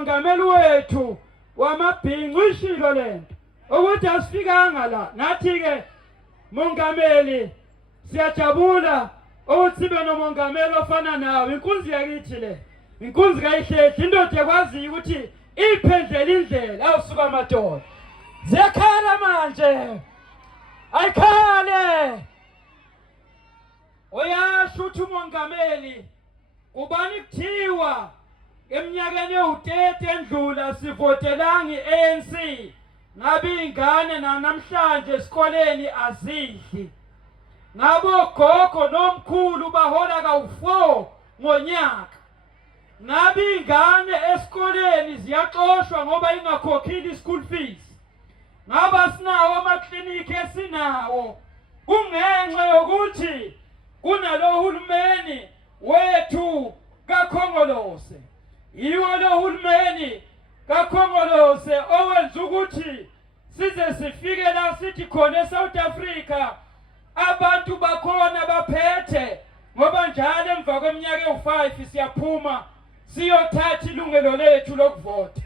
umongameli wethu wamabhinqa ishilo lento ukuthi asifikanga la. Nathi-ke mongameli siyajabula ukuthi sibe nomongameli ofana nawe. Inkunzi yakithi le, inkunzi kayihlehli, indoda ekwaziyo ukuthi iphendlela indlela. Awusuka amadoda ziyakhala manje, ayikhale. Uyasho ukuthi umongameli ubani kuthiwa eminyakeni ewu-30 endlula sivotelanga i-ANC, ngabe iy'ngane namhlanje esikoleni azidli, ngabe ogogo nomkhulu bahola kawu-4 ngonyaka, ngabe iy'ngane esikoleni ziyaxoshwa ngoba ingakhokhile i-school fees, ngabe asinawo amaklinikhi esinawo. Kungenxa yokuthi kunalo hulumeni wethu kaKhongolose. Yiwo lo hulumeni kaKhongolose owenza ukuthi size sifike la sithi khona eSouth Africa abantu bakhona baphethe, ngoba njalo emva kweminyaka ewu-5 siyaphuma siyothatha ilungelo lethu lokuvota.